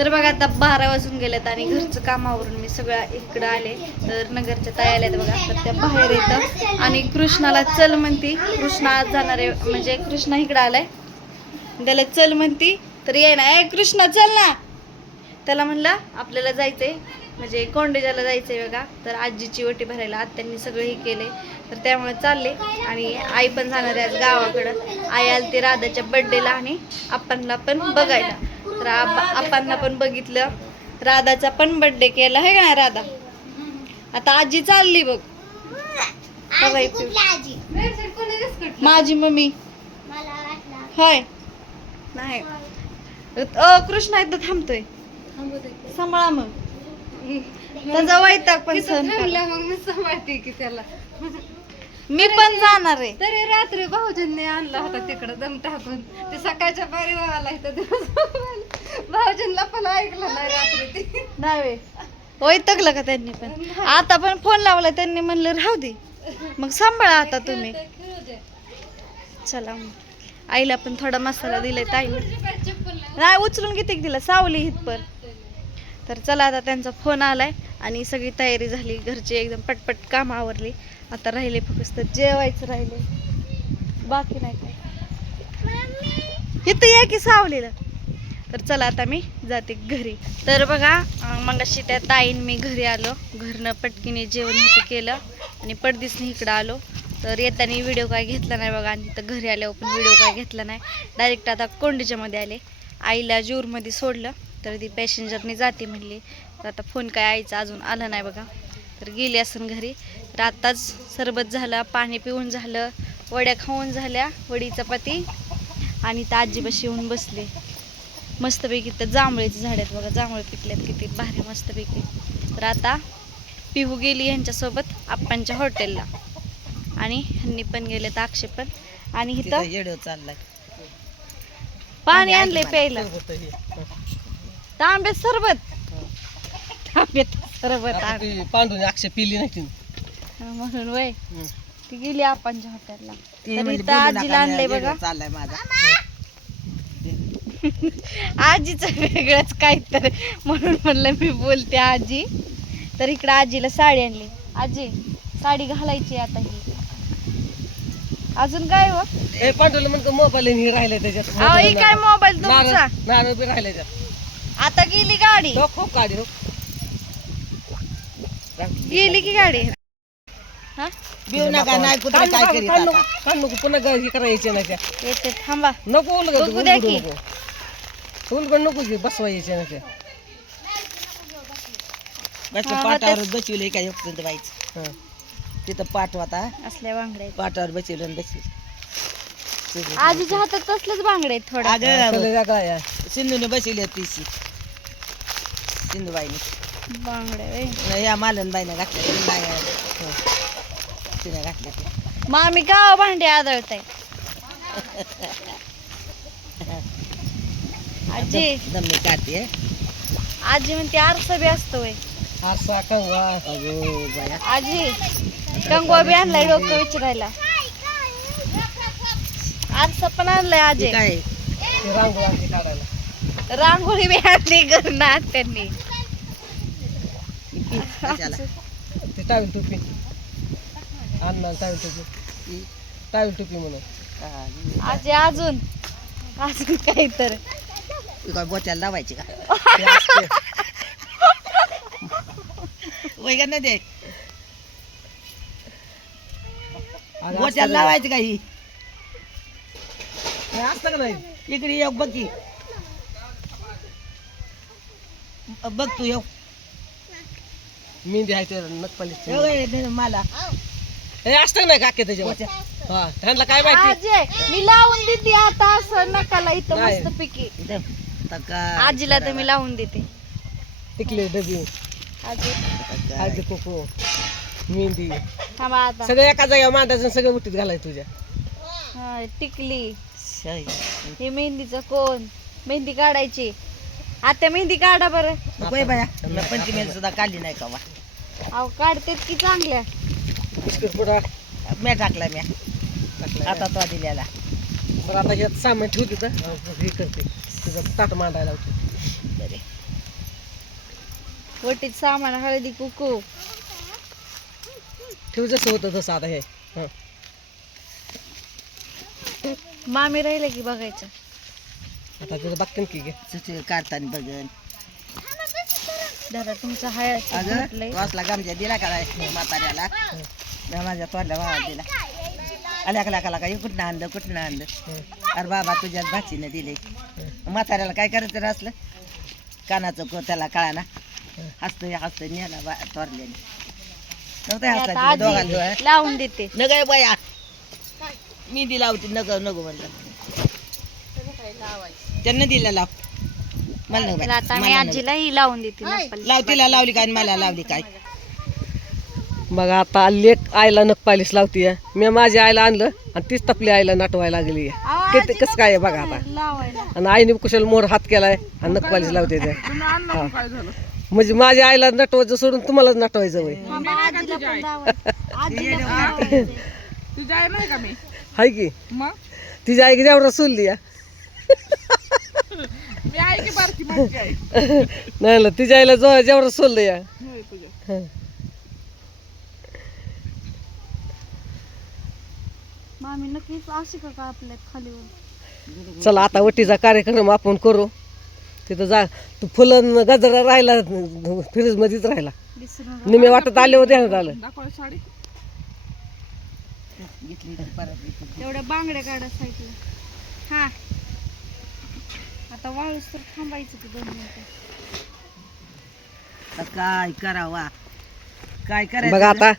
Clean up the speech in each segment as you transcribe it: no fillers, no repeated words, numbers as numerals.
तर बघा आता 12 वाजून गेलेत आणि घरचं कामावरून मी सगळं इकडं आले. तर नगरच्या ताई आल्यात बघा. तर त्या बाहेर येतं आणि कृष्णाला चल म्हणती. कृष्णा आज जाणार आहे, म्हणजे कृष्णा इकडं आलाय, त्याला चल म्हणती. तर ये ना, ए कृष्णा चल ना. त्याला म्हणलं आपल्याला जायचंय, म्हणजे कोंडेजाला जायचंय बघा. तर आजीची ओटी भरायला आत्यांनी सगळं हे केले, तर त्यामुळे चालले. आणि आई पण जाणार आहे आज गावाकडं. आई आली ती राधाच्या बड्डेला आणि आपणला पण बघायला. तर आपणला पण बघितलं, राधाचा पण बड्डे केला आहे का नाही राधा. आता आजी चालली बघ. माझी मम्मी होय नाही. कृष्णा एकदा थांबतोय, सांभाळा मग. त्याचा वैताग पण मग मी सांभाळते की त्याला. मी पण जाणार आहे. तरी रात्री भाऊजींनी आणला होता तिकडं दम टाकून. ते सकाळच्या पारी आला इथं दिवस. भाऊजींना पण ऐकलं नाही रात्री ते. नाही वैतागलं का त्यांनी पण. आता पण फोन लावला त्यांनी, म्हणलं राहू दे मग सांभाळा आता तुम्ही. चला मग आईला पण थोडा मसाला दिलाय ताईने. नाही उचलून किती दिला सावली हितपर. तर चला आता त्यांचा फोन आलाय आणि सगळी तयारी झाली. घरची एकदम पटपट काम आवरली. आता राहिले फक्त जेवायचं राहिले, बाकी नाही काय. इथं या की सावलीला. तर चला आता मी जाते घरी. तर बघा मगाशी त्या ताईन मी घरी आलो. घरनं पटकीने जेवण हे केलं आणि पडदिसने इकडं आलो. तर येताना व्हिडिओ काय घेतला नाही बघा. आणि तर घरी आल्यावर पण व्हिडिओ काय घेतला नाही. डायरेक्ट आता कोंडीच्यामध्ये आले. आईला जूरमध्ये सोडलं, तर ती पॅसेंजरने जाते म्हणली. तर आता फोन काय आईचा अजून आला नाही बघा. तर गेली असन घरी. तर आत्ताच सरबत झालं, पाणी पिऊन झालं, वड्या खाऊन झाल्या, वडी चपाती. आणि त्या आजीपाशी येऊन बसले मस्तपैकी. तर जांभळीचे झाड आहेत बघा, जांभळे पिकल्यात किती भारी मस्तपैकी. तर आता पिहू गेली यांच्यासोबत आप्पांच्या हॉटेलला आणि ह्यांनी पण गेले तर अक्षय पण. आणि इथं चाललाय पाणी आणलंय प्यायला. तांब्यात सरबत, तांब्यात सरबत पांढरून अक्षय पिली नाही म्हणून वय ती गेली आप्पांच्या हॉटेलला. तर इथं आजीला आणलंय बघा. चाललाय माझा आजीचं वेगळंच काय तर, म्हणून म्हणलं मी बोलते आजी. तर इकडं आजीला साडी आणली. आजी साडी घालायची आता ही. अजून काय हो पांढरला म्हणतो मोबाईल राहिलाय त्याच्यात. अहो काय मोबाईल तुमचा नारळ बी राहिलाय त्यात. आता गेली गाडी. हो खूप गाडी हो गेली की गाडी. हा बिऊ नका नाही कुठं काय करीत आता. काढ नको पुन्हा हे करायचे नाही त्या. येते थांबा. नको उलगड बघू द्या की. उलगड नको की बसवायचे ना त्या. बसलं पाटावर बसविले काय एकपर्यंत व्हायचं. तिथं पाठ होता असल्या बांगड्या पाटावर बसवलं आणि बसली. आजीच्या हातात तसलेच बांगडे आहेत थोडा. अगं सिंधूने बसवली होती सिंधूबाईने बांगड्या या मालनबाईने घातल्या तिने घातले ते. मामी गाव भांडे आदळत आहे. आजी दमने काढते. आजी म्हणते आरसा बी असतो वय. आरसा कंगवा अगो बाया. आजी कंगवा बी आणलाय डोकं विचारायला. आरसा पण आणलाय आजी. काय रांगोळी बी आणली घरना त्यांनी. ते टावेल टोपी अण्णा टावेल टोपी म्हणून. आजी अजून अजून काही तर काय बोत्याला लावायची का वय का नाही ते बोत्याला लावायची का ही असतं का नाही. इकडे येऊ बघ की बघ तू येऊ मेहंदी आहे ते नकपाली मला हे असतं नाही काके त्याच्या. हा त्यांना काय माहिती. आजी मी लावून देते आता असं नकाला इथं मस्त पिकी. आजीला तर मी लावून देते. टिकले डबी आजी हळदी कुकू मेहंदी थांबा आता. सगळं एका जागेवर मांडायचं सगळं मुठीत घालायचं तुझ्या. हा टिकली. हे मेहंदीचं कोण मेहंदी काढायची. आता मेहंदी काढा बरं. बाया पंचमीला सुद्धा काढली नाही का वा. अहो काढतेत की चांगल्या. बिस्किट पुडा म्या टाकला म्या आता तो दिलेला. तर आता हे सामान ठेवते तर हे करते तुझं ताट मांडायला होते. बरे वटीत सामान हळदी कुकू. ठेव जसं होतं तसं आता हे. हं. मामी राहिले की बघायचं. आता तिथं बघते की घे काढताना बघन दादा तुमचा हाय अगं वासला गामजा दिला का नाही म्हाताऱ्याला मी माझ्या तोंडला भावा दिला आल्या का काय कुठनं आणलं अरे बाबा तुझ्याच भाचीने दिले म्हाताऱ्याला काय करायचं रे असलं कानाचं त्याला कळाना हसतोय नेला तोरल्याने नव्हतं हसता दोघांना लावून देते. नग बया मी दिला होती नको म्हणलं त्यांना दिला लाव मला तर आता मी आजीला ही लावून देते नप्पाली. लाव तिला लावली काय आणि मला लावली काय बघा आता लेक आईला नख पालिश लावतीये. मी माझ्या आईला आणलं आणि तीच तपली आईला नाटवायला लागली. किती कसं काय आहे बघा आता. लावायला आणि आईने कुशल मोर हात केलाय आणि नख पालिश लावते ते. हा. म्हणजे माझ्या आईला नटवायचं सोडून तुम्हालाच नटवायचं वय थांबा, आजीला पण लावायचं. आजीला पण लावायचं. तुझी आई नाही का मी हाय की मग तिची आई जेवढा सोडली या मी आई की बारकी माझी आई नाही ना तिच्या आईला जेवढं सोडलं या. होय तुझ्या हं. मामी नक्कीच अशी का आपल्या खालीवर. चला आता वटीचा कार्यक्रम आपण करू. तिथं जा तू फुलं गजरा राहिला फ्रीज मध्येच राहिला. विसरून निम्या वाटत आले होते आलं. दाखव साडी तेवढ्या बांगड्या काढा साईडला. हा आता वाळूस तर थांबायचं की 2 मिनिटं. काय करावा काय करायचं बघा आता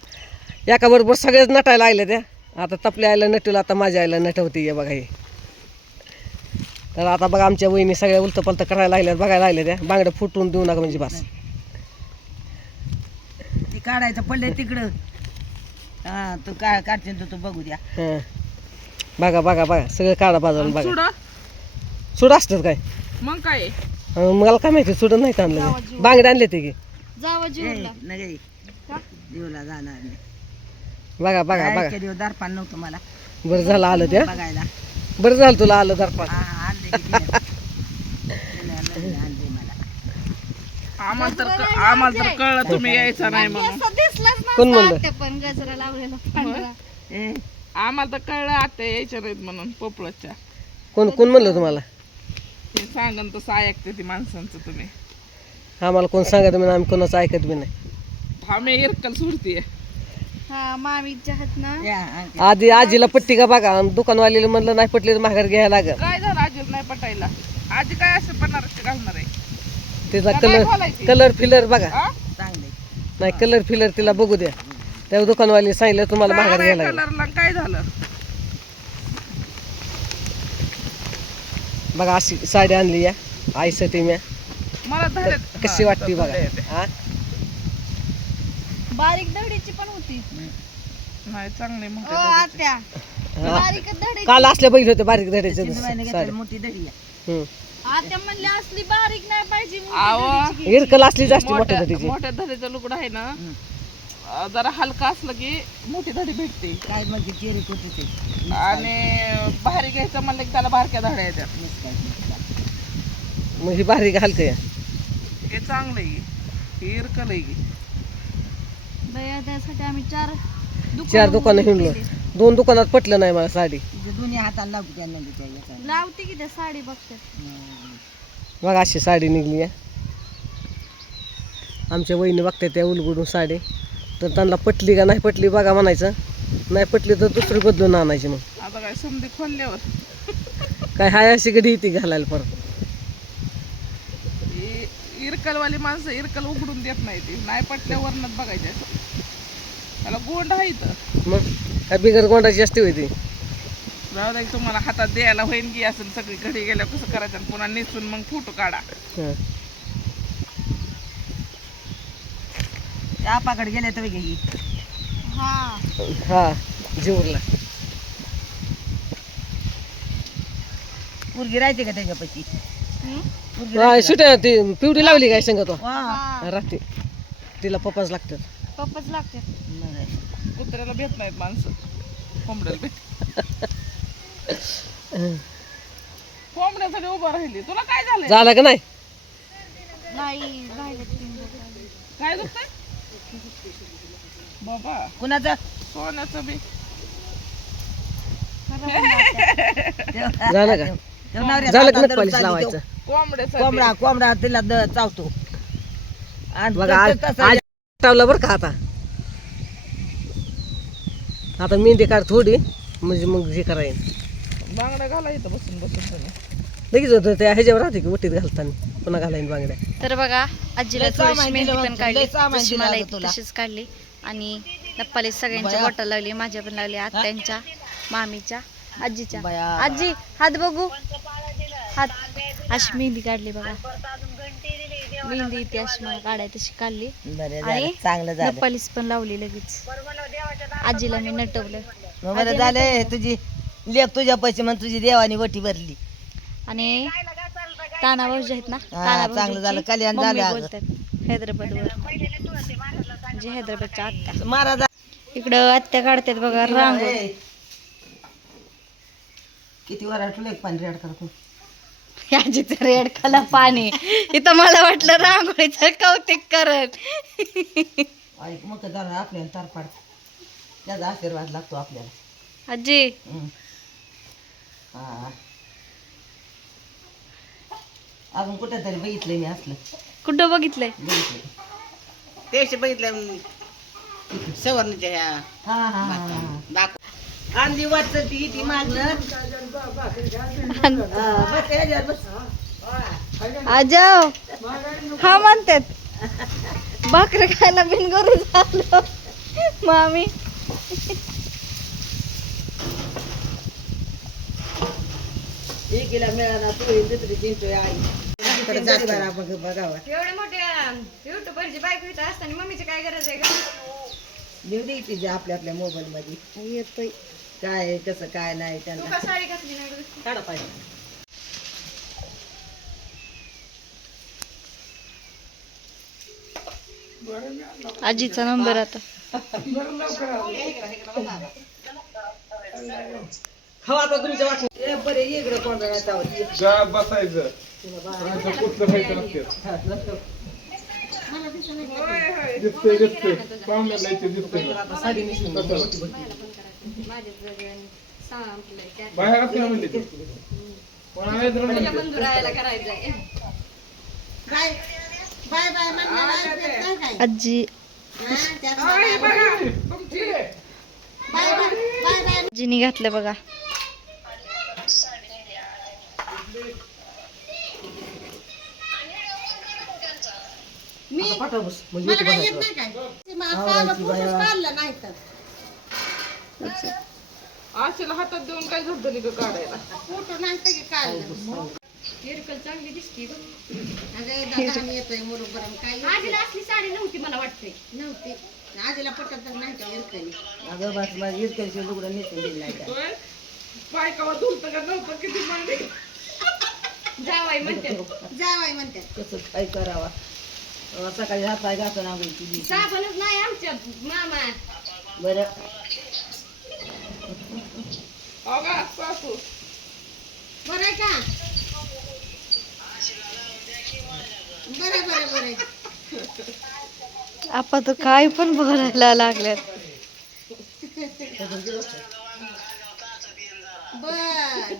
एका बरोबर सगळेच नटायला लागले त्या. आता तपल्या आईला नटवलं आता माझ्या आईला नटवती बघा हे. तर आता बघा आमच्या वहिनी सगळ्या उलतं पलतं करायला लागल्यात बघायला लागल्या त्या. बांगड्या फुटून देऊ नका म्हणजे बस. ती काढायचं पडलंय तिकडं हा तू काढशील तर तू बघू द्या हं. बघा बघा बघा सगळं काढा बाजूला बघा. सुडा सुड असतात काय मग काय मला काय माहिती सुड नाही आणलं मी. बांगडे आणले ते की जावं जीवला नगे जीवला जाणार नाही बघा बघा बघा. इतके दिवस दारपान नव्हतं मला बरं झालं आलं त्या. बघायला बरं झालं तुला आलं दर्पण. हा आणले की तिने. आणले मला आम्हाला तर कळलं तुम्ही यायचा नाही म्हणून असं दिसलंच कोण नसतं म्हणलं? आत्या पण गजरा लावलेला पांढरा. ए, आम्हाला तर कळलं आता यायच्या नाहीत म्हणून पोपळच्या कोण कोण म्हणलं तुम्हाला? ते सांगन तसं ऐकते ती माणसांचं तुम्ही आम्हाला कोण सांगत मी आम्ही कोणाचं ऐकत बी नाही. आम्ही इरकल सुरतीये हा मामीच्या हात ना या, आणते. आधी आजीला पट्टी का बघा आणि दुकानवालीला म्हणलं नाही पटली तर माघार घ्यायला लागल. काय झालं आजीला नाही पटायला आजी काय असं बनारसची घालणार आहे तिचा काय कलर बोलायची? कलर फिलर बघा. हा? चांगले नाही कलर फिलर तिला बघू द्या. त्या दुकानवाली सांगितलं तुम्हाला माघार काय घ्यायला लागल. कलरला काय झालं बघा अशी साडी आणली या आईसाठी मी. मला धडत कशी वाटते बघा. हा? बारीक दडीची पण होती. नाही चांगली ओ म्हणते आत्या हा. बारीक दडी. काल असल्या बघितले होते बारीक धड्याचे चिंदबाईने साडी. घेतली मोठी दडी आहे. हम्म. आत्या म्हणली असली बारीक नाही पाहिजे मोठी आवा. दडीची घे. इरकल असली जास्ती मोठ्या धडीची. मोठ्या धडीचं लुगडं आहे ना जरा हलका असलं की मोठी धडी भेटते काय म्हणजे केरी कुठे ते आणि भारी घ्यायचं म्हणलं की त्याला बारक्या धड्या येतात मग ही बारीक हलकं या. हे चांगलं आहे हे इरकल आहे की बया त्यासाठी आम्ही 4 दुकानं हिंडलो. 2 दुकानात पटलं नाही मला साडी. दोन्ही हाताला लागू त्या नंदीच्या याचा लावते की त्या साडी बघतात. बघा अशी साडी निघली आहे. आमच्या वहिनी बघते त्या उलगडून साडी तर त्यांना पटली का नाही पटली बघा म्हणायचं. नाही पटली तर दुसरी बदलून आणायची. मग आता काय समधी खोलल्यावर काय हाय अशी कधी ती घालायला परत. इरकलवाली माणसं इरकल उघडून देत नाही ती नाही पटल्यावरनच बघायचे त्याला गोंड आहे इथं मग काय बिगर गोंडाची असते होती. जाऊ द्या की तुम्हाला हातात द्यायला होईन की असेल सगळी घडी गेल्यावर कसं करायचं आणि पुन्हा नेसून मग फोटो काढा हं. आपाकडे गेले तर घे हा हा जीवरला मुलगी राहते का त्याच्यापाशी मुलगी हा, सुट्या ती पिवडी लावली काय सांगत वा राहते तिला पप्पाच लागतात. पप्पाच लागतात. नाही. कुत्र्याला भेट नाहीत माणसं कोंबड्याला भेट कोंबड्यासाठी उभं राहिली तुला काय झालंय झालं का नाही? नाही बाई बाहेर काय दुखतंय बाबा कुणाचं सोन्याचं बी झालं का? झालं का पॉलिश लावायचं? कोंबड्याचं कोंबडा कोंबडा तिला चावतो आणि बघा आज तसं आज टावलं बरं का आता. आता मेहंदी काढ थोडी म्हणजे मग हे करायला बांगड्या घाला इथं बसून बसून तुम्ही. लगेच होतं त्या ह्याच्यावर राहते की वटीत घालताना पुन्हा घालायला बांगड्या. तर बघा आजीला लय थोडीशी सामान मेहंदी दिलं पण होतं, काढली लय सामान जशी दिलं मला होतं येते तुला. तशीच काढली आणि नप्पाली सगळ्यांच्या बया. बॉटल लावली, माझ्या पण लावली, आत्यांच्या, मामीच्या, आजीच्या. बया. आजी हात बघू, हात. अशी मेहंदी काढली बघा, मेहंदी इथे अशी मला काढायची तशी काढली बरं झालं, आणि चांगलं झालं. नप्पालीस पण लावली लगेच. आजीला मी नटवलं मग बरं झालं तुझी लेख तुझ्या पैसे मग तुझी देवानी वटी भरली. आणि ताना भाऊजी आहेत ना, हा, ताना चांगलं झालं, भाऊजीची कल्याण मम्मी झालं अगं. बोलतात हैदराबादवर, म्हणजे हैदराबादच्या आत्या. महाराज इकडं आत्या काढतात बघा रांगोळी. किती वर आठवलं एक पाणी रेड करतो. आजीचं रेड खाला पाणी, इथं मला वाटलं रांगोळीचं कौतिक करत. ऐक मग जरा आपल्याला तार पाड, त्याचा आशीर्वाद लागतो आपल्याला. आजी हम्म. हा अजून कुठं तरी बघितलंय मी असलं, कुठं बघितलंय? बघितलंय ते बघितलं सवर्णीच्या ह्या. हा हा हा अंडी वाटत ती मागणं. बस त्याच्यावर बस. आजाव हा म्हणतात भाकरी खायला बिनगरू झालो मामी. एकीला मिळाला तू दुसरी जिंकतोय आई. बघावा एवढे मोठे युट्यूबरची बायको इथं असताना मम्मीची काय गरज आहे का? लिहू दे तिचे आपल्या आपल्या मोबाईल मध्ये येतोय काय आहे, कसं काय नाही तू त्यांना का साडी घातली नाही गं? काढा पाहिजे. आजीचा नंबर आता. हो आता तुमच्या वाटत ए बरे इकडे कोण बसायचं कुठलं खायचं लागतं दिसतंय दिसतंय पाहुण्याला इथे दिसतंय आता साडी नेसून माझ्याच जागेवर संपलंय त्यात. बाहेर असल्या म्हणजे ते कोण आहे तर म्हणते. तुझ्या बंधू राहायला करायचंय. आजी आजीने घातलं बघा. आता पाठव बस म्हणजे इथे बघायचं. आशीला हातात देऊन काय झोपली का काढायला. हिरकल चांगली दिसती गं. आजीला असली साडी नव्हती मला वाटते. नव्हती आजीला पटत नाही का हिरकली. अगं बस माझी इतक्याशी लुगडं नेसून दिली नाही का. होय? बायकावा धुलतं का नव्हतं किती मांडे. जावाई म्हणतात. कसं काय करावा. सकाळी हात पाय घासून आंघोळ केली. साबणच नाही आमच्या मामा. बरं अगं सासू बरं आहे का? बरं. आपा तर काय पण बोलायला लागल्यात. बरं.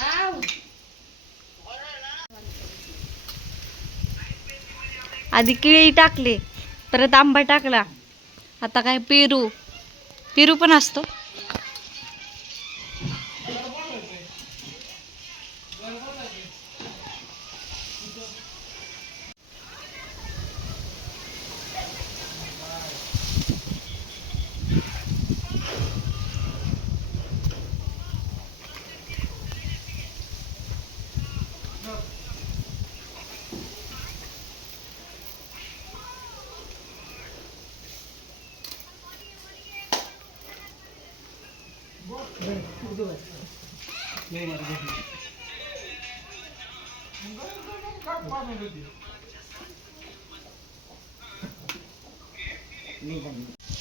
आव. आधी केळी टाकले, परत आंबा टाकला, आता काय पेरू पण असतो.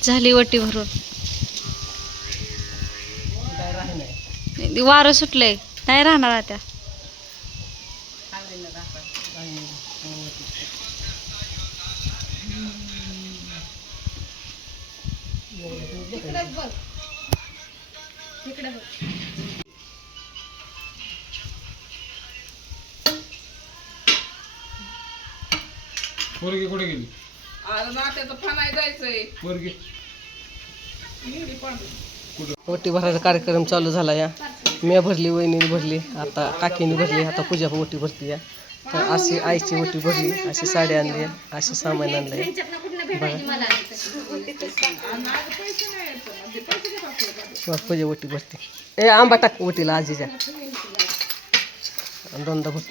झाली वटी भरून. वारं सुटलंय नाही राहणार आता. पोरगी कुठे गेली? अरे नात्याचं फनाय जायचंय. पोरगी ओटी भरायचा कार्यक्रम चालू झाला या. मी भरली, वहिनीने भरली, आता काकीने भरली, आता पूजा ओटी भरती या. तर अशी आईची ओटी भरली, अशी साडी आणली, असे सामान आणलंय बघा. पूजा ओटी भरते. ए आंबा टाक ओटीला आजीच्या. दोनदा भर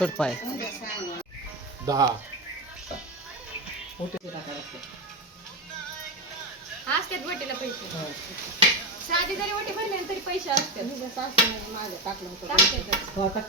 थोड पाय 10 असतात वटीला पैसे. साधी जरी वटी भरली ना तरी पैसे असतात. माझं टाकलं होतं.